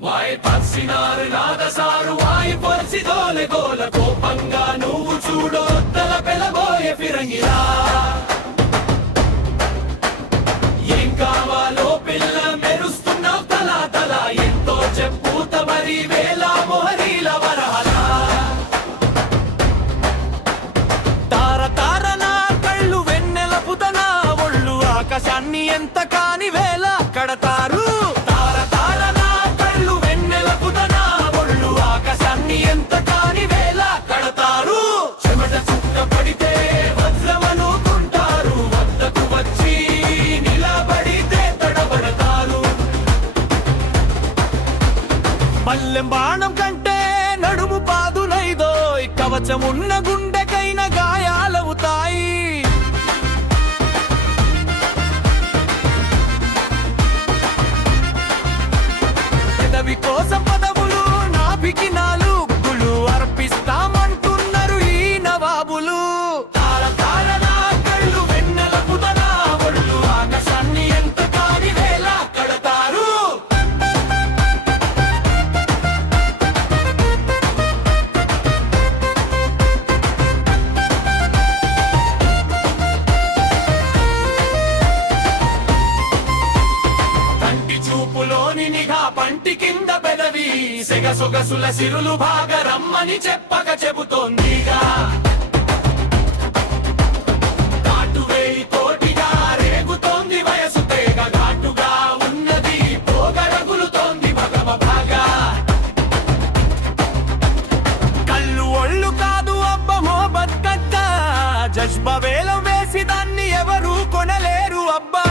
వాయి పర్సినారు నాదసారు వాయి పొలిసి దోలె గోల కోపంగా నువ్వు చూడు తల పెలబోయే ఫిరంగిలా ఏం కావాలో పిల్ల మెరుస్తున్నావు తల తల ఎంతో చెప్పుత మరి వేళ మొహరీల వరహలా తార తార నా కళ్ళు వెన్నెల పుతన ఒళ్ళు ఆకాశాన్ని ఎంత కాని వేళ కడతారు ఎంత కాని వేళ కడతారు చెమట చుక్క పడితే వజ్రమనుకుంటారు వద్దకు వచ్చి నిలబడితే తడబడతారు మల్లెం బాణం కంటే నడుము పాదునైదో కవచమున్న గుండెకైన గాయాలవుతాయి పెదవి కోసం పదవులు నాభికి నాలుగులు అర్పిస్తామంటున్నారు ఈ నవాబులు తార తార నా కళ్ళు వెన్నెల పుతన ఒళ్ళు ఆకాశాన్ని ఎంత కాని వేళ కడతారు కంటి చూపులోని నిఘా పంటి కింద పెదవి సెగ సొగసుల సిరులు బాగా రమ్మని చెప్పక చెబుతోందిగా కాటు వేయి తోటిగా రేగుతోంది వయసు తేగ ఘాటుగా ఉన్నది పోగరగులుతోంది భగవ భాగా కళ్ళు ఒళ్ళు కాదు అబ్బ మోబత్ కట్ట జజ్బ వేలం వేసి దాన్ని ఎవరు కొనలేరు అబ్బా